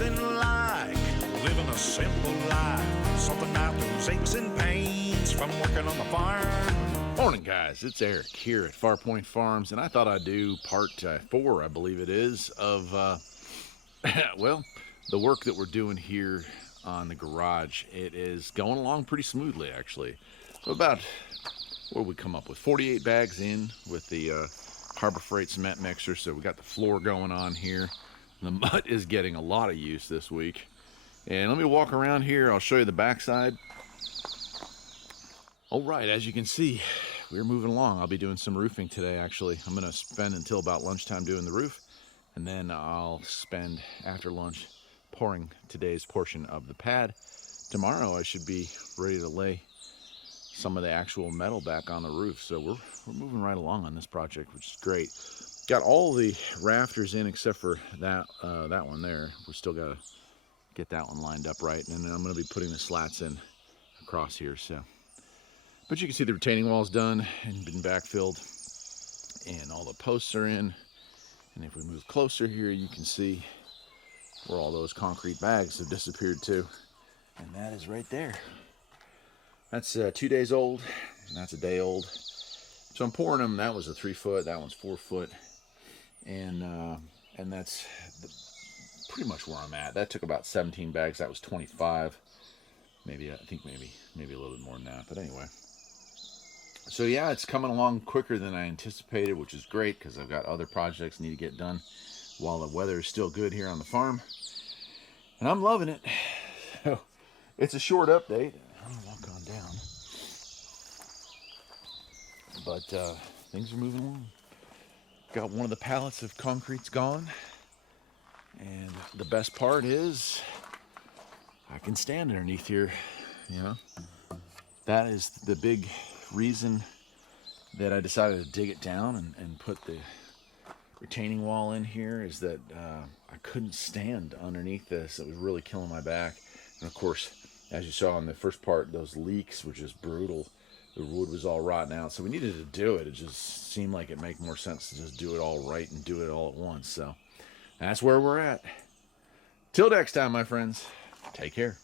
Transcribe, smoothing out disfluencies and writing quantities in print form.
nothing like living a simple life. Something about those aches and pains from working on the farm. Morning, guys. It's Eric here at Farpoint Farms, and I thought I'd do part 4, I believe it is, of, well, the work that we're doing here on the garage. It is going along pretty smoothly, actually. So about, what did we come up with? 48 bags in with the Harbor Freight cement mixer, so we got the floor going on here. The mud is getting a lot of use this week. And let me walk around here. I'll show you the backside. All right, as you can see, we're moving along. I'll be doing some roofing today, actually. I'm going to spend until about lunchtime doing the roof, and then I'll spend after lunch pouring today's portion of the pad. Tomorrow I should be ready to lay some of the actual metal back on the roof. So we're moving right along on this project, which is great. Got all the rafters in except for that one there. We still got to get that one lined up right, and then I'm going to be putting the slats in across here. So, but you can see the retaining wall's done and been backfilled, and all the posts are in. And if we move closer here, you can see where all those concrete bags have disappeared to, and that is right there. That's 2 days old, and that's a day old. So I'm pouring them. That was a 3 foot, that one's 4 foot, and that's pretty much where I'm at. That took about 17 bags. That was 25. Maybe, I think maybe a little bit more than that, but anyway. So yeah, it's coming along quicker than I anticipated, which is great because I've got other projects I need to get done while the weather is still good here on the farm, and I'm loving it. So it's a short update. I'm gonna walk on down, but things are moving along. Got one of the pallets of concrete's gone, and the best part is I can stand underneath here. You know, that is the big reason that I decided to dig it down and put the retaining wall in here, is that I couldn't stand underneath this. It was really killing my back. And of course, as you saw in the first part, those leaks were just brutal. The wood was all rotten out, so we needed to do it. It just seemed like it made more sense to just do it all right and do it all at once. So that's where we're at. Till next time, my friends, take care.